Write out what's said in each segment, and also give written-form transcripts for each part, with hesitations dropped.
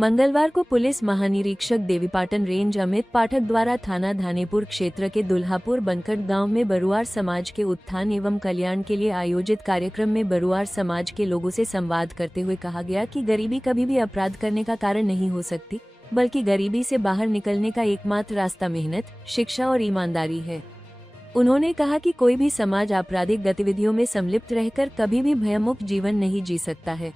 मंगलवार को पुलिस महानिरीक्षक देवीपाटन रेंज अमित पाठक द्वारा थाना धानेपुर क्षेत्र के दुल्हापुर बनकट गांव में बरुआर समाज के उत्थान एवं कल्याण के लिए आयोजित कार्यक्रम में बरुआर समाज के लोगों से संवाद करते हुए कहा गया कि गरीबी कभी भी अपराध करने का कारण नहीं हो सकती, बल्कि गरीबी से बाहर निकलने का एकमात्र रास्ता मेहनत, शिक्षा और ईमानदारी है। उन्होंने कहा कि कोई भी समाज आपराधिक गतिविधियों में संलिप्त रहकर कभी भी भयमुक्त जीवन नहीं जी सकता है।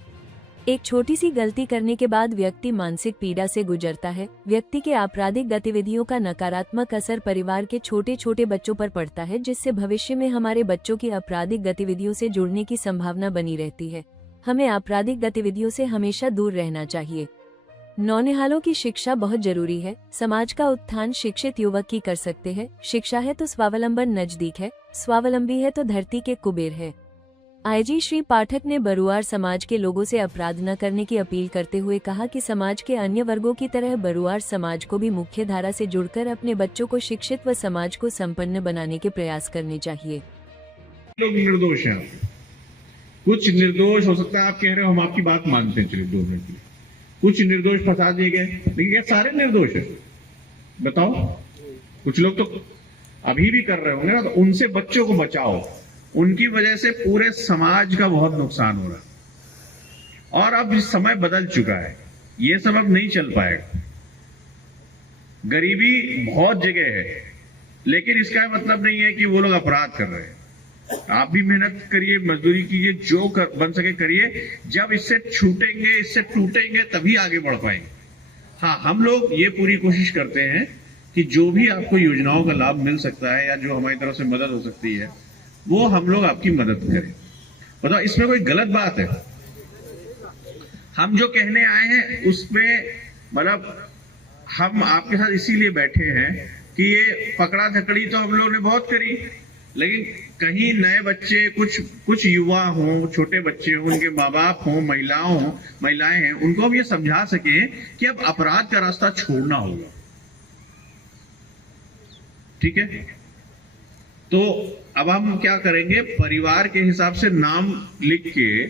एक छोटी सी गलती करने के बाद व्यक्ति मानसिक पीड़ा से गुजरता है। व्यक्ति के आपराधिक गतिविधियों का नकारात्मक असर परिवार के छोटे छोटे बच्चों पर पड़ता है, जिससे भविष्य में हमारे बच्चों की आपराधिक गतिविधियों से जुड़ने की संभावना बनी रहती है। हमें आपराधिक गतिविधियों से हमेशा दूर रहना चाहिए। नौनिहालों की शिक्षा बहुत जरूरी है। समाज का उत्थान शिक्षित युवक ही कर सकते हैं। शिक्षा है तो स्वावलंबन नजदीक है, स्वावलंबी है तो धरती के कुबेर है। आईजी श्री पाठक ने बरुआर समाज के लोगों से अपराध न करने की अपील करते हुए कहा कि समाज के अन्य वर्गों की तरह बरुआर समाज को भी मुख्य धारा से जुड़कर अपने बच्चों को शिक्षित व समाज को संपन्न बनाने के प्रयास करने चाहिए। लोग निर्दोष हैं, कुछ निर्दोष हो सकता है। आप कह रहे हो हम आपकी बात मानते हैं, चलिए 2 मिनट के लिए कुछ निर्दोष फंसा दिए गए, लेकिन क्या सारे निर्दोष है? बताओ। कुछ लोग तो अभी भी कर रहे होंगे ना, तो उनसे बच्चों को बचाओ। उनकी वजह से पूरे समाज का बहुत नुकसान हो रहा है और अब इस समय बदल चुका है, ये सब अब नहीं चल पाएगा। गरीबी बहुत जगह है, लेकिन इसका मतलब नहीं है कि वो लोग अपराध कर रहे हैं। आप भी मेहनत करिए, मजदूरी कीजिए, जो बन सके करिए। जब इससे छूटेंगे, इससे टूटेंगे, तभी आगे बढ़ पाएंगे। हाँ, हम लोग ये पूरी कोशिश करते हैं कि जो भी आपको योजनाओं का लाभ मिल सकता है या जो हमारी तरफ से मदद हो सकती है, वो हम लोग आपकी मदद करें। बताओ, इसमें कोई गलत बात है? हम जो कहने आए हैं उसमें मतलब हम आपके साथ इसीलिए बैठे हैं कि ये पकड़ा धकड़ी तो हम लोगों ने बहुत करी, लेकिन कहीं नए बच्चे, कुछ युवा हों, छोटे बच्चे हों, उनके माँ बाप हों, महिलाएं हैं, उनको हम ये समझा सकें कि अब अपराध का रास्ता छोड़ना होगा। ठीक है, तो अब हम क्या करेंगे, परिवार के हिसाब से नाम लिख के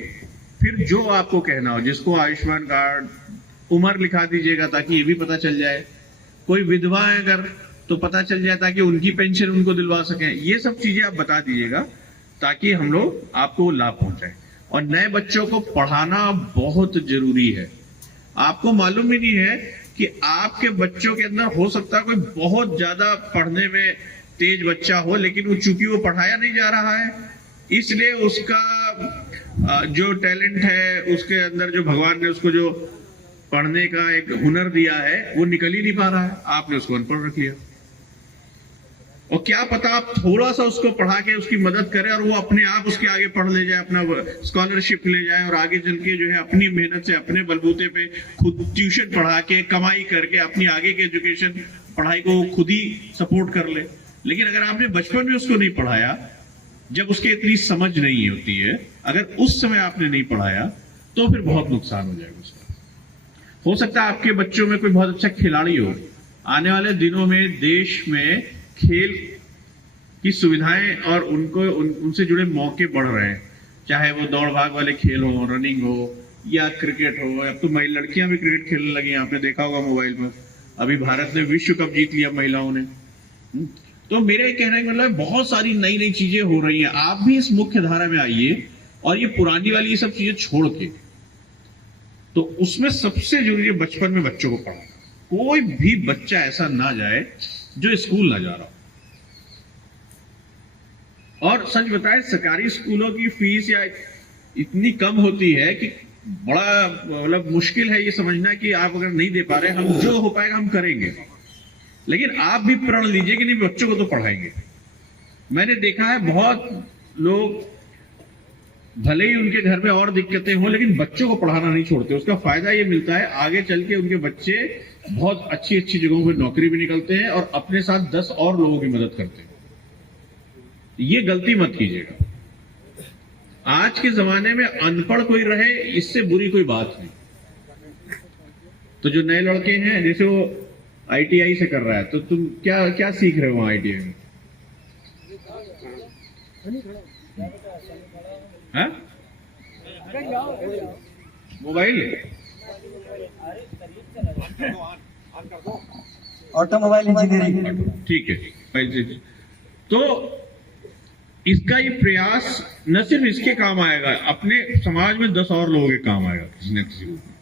फिर जो आपको कहना हो, जिसको आयुष्मान कार्ड, उम्र लिखा दीजिएगा ताकि ये भी पता चल जाए। कोई विधवा है अगर, तो पता चल जाए ताकि उनकी पेंशन उनको दिलवा सकें। ये सब चीजें आप बता दीजिएगा ताकि हम लोग आपको लाभ पहुंचाएं। और नए बच्चों को पढ़ाना बहुत जरूरी है। आपको मालूम ही नहीं है कि आपके बच्चों के अंदर हो सकता है कोई बहुत ज्यादा पढ़ने में तेज बच्चा हो, लेकिन वो चूंकि वो पढ़ाया नहीं जा रहा है, इसलिए उसका जो टैलेंट है, उसके अंदर जो भगवान ने उसको जो पढ़ने का एक हुनर दिया है, वो निकल ही नहीं पा रहा है। आपने उसको अनपढ़ रख लिया। और क्या पता आप थोड़ा सा उसको पढ़ा के उसकी मदद करें और वो अपने आप उसके आगे पढ़ ले जाए, अपना स्कॉलरशिप ले जाए और आगे चल के जो है अपनी मेहनत से, अपने बलबूते पे खुद ट्यूशन पढ़ा के, कमाई करके अपनी आगे की एजुकेशन, पढ़ाई को खुद ही सपोर्ट कर ले। लेकिन अगर आपने बचपन में उसको नहीं पढ़ाया, जब उसके इतनी समझ नहीं होती है, अगर उस समय आपने नहीं पढ़ाया, तो फिर बहुत नुकसान हो जाएगा उसका। हो सकता है आपके बच्चों में कोई बहुत अच्छा खिलाड़ी हो। आने वाले दिनों में देश में खेल की सुविधाएं और उनसे जुड़े मौके बढ़ रहे हैं, चाहे वो दौड़ भाग वाले खेल हो, रनिंग हो या क्रिकेट हो। अब तो लड़कियां भी क्रिकेट खेलने लगी हैं, आपने देखा होगा मोबाइल पर। अभी भारत ने विश्व कप जीत लिया महिलाओं ने। तो मेरे कहने का मतलब बहुत सारी नई नई चीजें हो रही हैं। आप भी इस मुख्य धारा में आइए और ये पुरानी वाली ये सब चीजें छोड़ के, तो उसमें सबसे जरूरी है बचपन में बच्चों को पढ़ाना। कोई भी बच्चा ऐसा ना जाए जो स्कूल ना जा रहा हो। और सच बताएं, सरकारी स्कूलों की फीस या इतनी कम होती है कि बड़ा मतलब मुश्किल है ये समझना कि आप अगर नहीं दे पा रहे, हम जो हो पाएगा हम करेंगे। लेकिन आप भी प्रण लीजिए कि नहीं, बच्चों को तो पढ़ाएंगे। मैंने देखा है बहुत लोग, भले ही उनके घर में और दिक्कतें हो, लेकिन बच्चों को पढ़ाना नहीं छोड़ते। उसका फायदा ये मिलता है, आगे चल के उनके बच्चे बहुत अच्छी अच्छी जगहों पर नौकरी भी निकलते हैं और अपने साथ 10 और लोगों की मदद करते हैं। ये गलती मत कीजिएगा। आज के जमाने में अनपढ़ कोई रहे, इससे बुरी कोई बात नहीं। तो जो नए लड़के हैं, जैसे वो ITI से कर रहा है, तो तुम क्या क्या सीख रहे हो ITI में? Mobile automobile engineering. ठीक है। तो इसका ये प्रयास न सिर्फ इसके काम आएगा, अपने समाज में 10 और लोगों के काम आएगा किसी न किसी रूप में।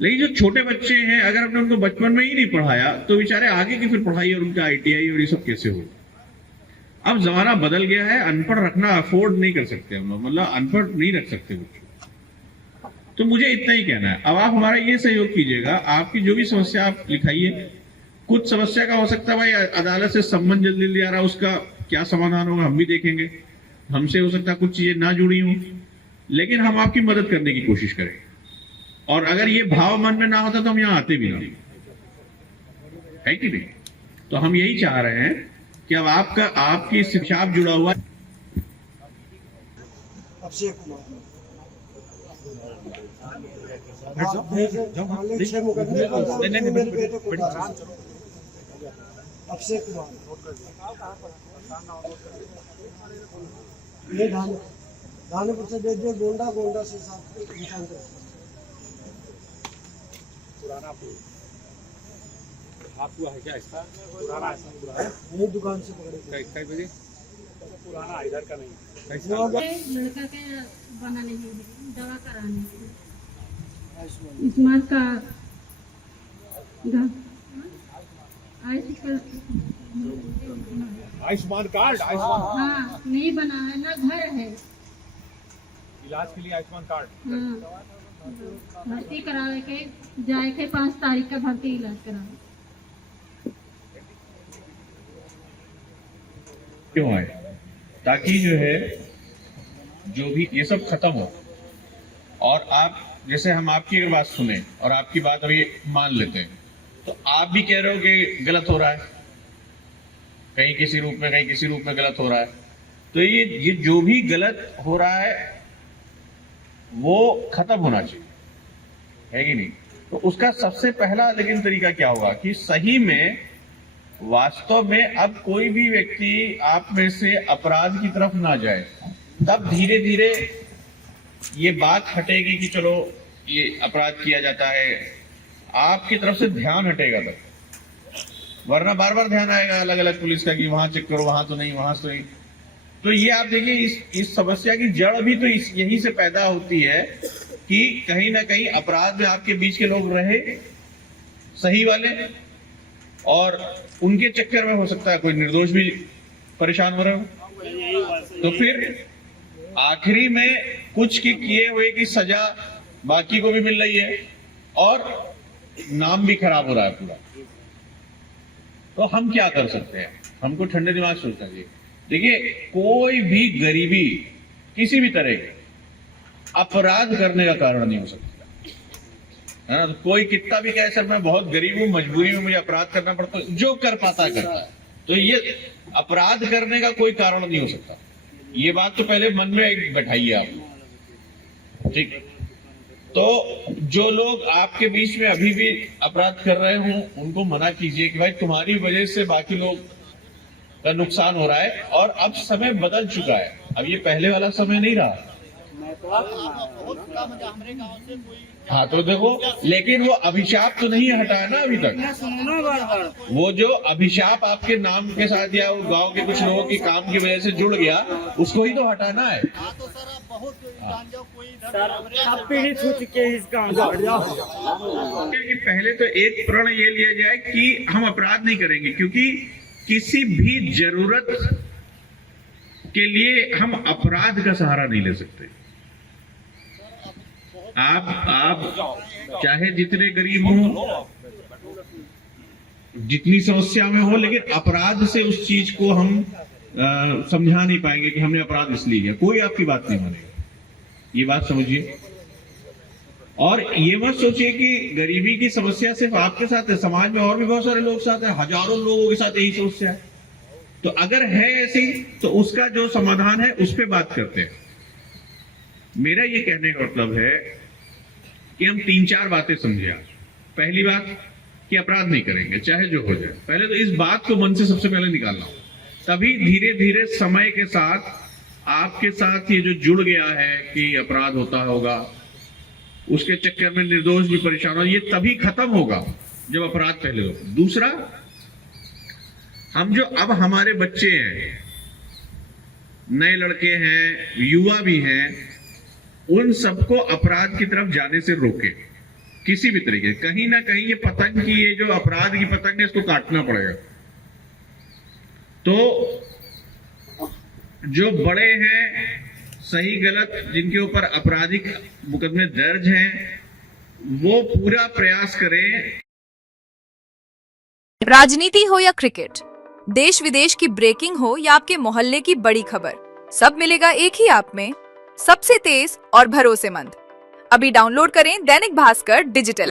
लेकिन जो छोटे बच्चे हैं, अगर हमने उनको बचपन में ही नहीं पढ़ाया तो बेचारे आगे की फिर पढ़ाई और उनका ITI और ये सब कैसे होगा। अब जमाना बदल गया है, अनपढ़ रखना अफोर्ड नहीं कर सकते हम लोग, मतलब अनपढ़ नहीं रख सकते बच्चों। तो मुझे इतना ही कहना है। अब आप हमारा ये सहयोग कीजिएगा, आपकी जो भी समस्या आप लिखाइए। कुछ समस्या का हो सकता है भाई अदालत से संबंध जल्दी आ रहा है, उसका क्या समाधान होगा हम भी देखेंगे। हमसे हो सकता है कुछ चीजें ना जुड़ी हों, लेकिन हम आपकी मदद करने की कोशिश करेंगे। और अगर ये भाव मन में ना होता तो हम यहां आते भी ना, है कि नहीं। तो हम यही चाह रहे हैं कि अब आपकी शिक्षा आप जुड़ा हुआ। अभिषेक कुमार 6 मुकदमे मेरे बेटे को अभिषेक कुमार ये धानेपुर से भेज दिए, गोंडा से पुराना हाथ हुआ है क्या इसका? पुराना है, ये दुकान से पकड़े कई बजे पुराना, इधर का नहीं। लड़का के बना नहीं है, दवा कराने स्मार्ट कार्ड आयुष्मान कार्ड, हाँ नहीं बना है ना, घर है इलाज के लिए आयुष्मान कार्ड। हाँ भर्ती करावे के जाए के 5 तारीख का भर्ती इलाज करावे। क्यों आए? ताकि जो है जो भी ये सब खत्म हो। और आप जैसे हम आपकी अगर बात सुने और आपकी बात अभी मान लेते हैं, तो आप भी कह रहे हो कि गलत हो रहा है, कहीं किसी रूप में कहीं किसी रूप में गलत हो रहा है। तो ये जो भी गलत हो रहा है वो खत्म होना चाहिए, है कि नहीं। तो उसका सबसे पहला लेकिन तरीका क्या होगा कि सही में वास्तव में अब कोई भी व्यक्ति आप में से अपराध की तरफ ना जाए, तब धीरे धीरे ये बात हटेगी कि चलो ये अपराध किया जाता है, आपकी तरफ से ध्यान हटेगा तब। वरना बार बार ध्यान आएगा अलग अलग पुलिस का कि वहां चेक करो, वहां तो नहीं, वहां तो नहीं। तो ये आप देखिए इस समस्या की जड़ भी तो यही से पैदा होती है कि कहीं ना कहीं अपराध में आपके बीच के लोग रहे सही वाले, और उनके चक्कर में हो सकता है कोई निर्दोष भी परेशान हो रहे हो। तो फिर आखिरी में कुछ की किए हुए की सजा बाकी को भी मिल रही है और नाम भी खराब हो रहा है पूरा। तो हम क्या कर सकते हैं? हमको ठंडे दिमाग सोचना चाहिए। देखिए, कोई भी गरीबी किसी भी तरह के अपराध करने का कारण नहीं हो सकता है ना। तो कोई कितना भी कहे सर मैं बहुत गरीब हूं, मजबूरी में मुझे अपराध करना पड़ता है, जो कर पाता है करता है। तो ये अपराध करने का कोई कारण नहीं हो सकता। ये बात तो पहले मन में बैठाइए आप, ठीक। तो जो लोग आपके बीच में अभी भी अपराध कर रहे हों उनको मना कीजिए कि भाई तुम्हारी वजह से बाकी लोग का नुकसान हो रहा है, और अब समय बदल चुका है, अब ये पहले वाला समय नहीं रहा। हाँ तो देखो, लेकिन वो अभिशाप तो नहीं हटा है ना अभी तक। वो जो अभिशाप आपके नाम के साथ या वो गांव के कुछ लोगों की काम की वजह से जुड़ गया, उसको ही तो हटाना है। सब पीड़ित हो चुके हैं इस काम कि पहले तो एक प्रण ये लिया जाए कि हम अपराध नहीं करेंगे, क्योंकि किसी भी जरूरत के लिए हम अपराध का सहारा नहीं ले सकते। आप चाहे जितने गरीब हो, जितनी समस्या में हो, लेकिन अपराध से उस चीज को हम समझा नहीं पाएंगे कि हमने अपराध इसलिए किया। कोई आपकी बात नहीं मानेगा, ये बात समझिए। और ये मत सोचिए कि गरीबी की समस्या सिर्फ आपके साथ है, समाज में और भी बहुत सारे लोग साथ है, हजारों लोगों के साथ यही समस्या है। तो अगर है ऐसी तो उसका जो समाधान है उस पर बात करते हैं। मेरा ये कहने का मतलब है कि हम 3-4 बातें समझे। पहली बात कि अपराध नहीं करेंगे चाहे जो हो जाए। पहले तो इस बात को मन से सबसे पहले निकालना हो, तभी धीरे धीरे समय के साथ आपके साथ ये जो जुड़ गया है कि अपराध होता होगा, उसके चक्कर में निर्दोष भी परेशान हो। ये तभी खत्म होगा जब अपराध पहले हो। दूसरा, हम जो अब हमारे बच्चे हैं, नए लड़के हैं, युवा भी हैं, उन सबको अपराध की तरफ जाने से रोके किसी भी तरीके। कहीं ना कहीं ये पतंग की, ये जो अपराध की पतंग है, इसको काटना पड़ेगा। तो जो बड़े हैं, सही गलत जिनके ऊपर आपराधिक मुकदमे दर्ज हैं, वो पूरा प्रयास करें। राजनीति हो या क्रिकेट, देश विदेश की ब्रेकिंग हो या आपके मोहल्ले की बड़ी खबर, सब मिलेगा एक ही ऐप में, सबसे तेज और भरोसेमंद। अभी डाउनलोड करें दैनिक भास्कर डिजिटल।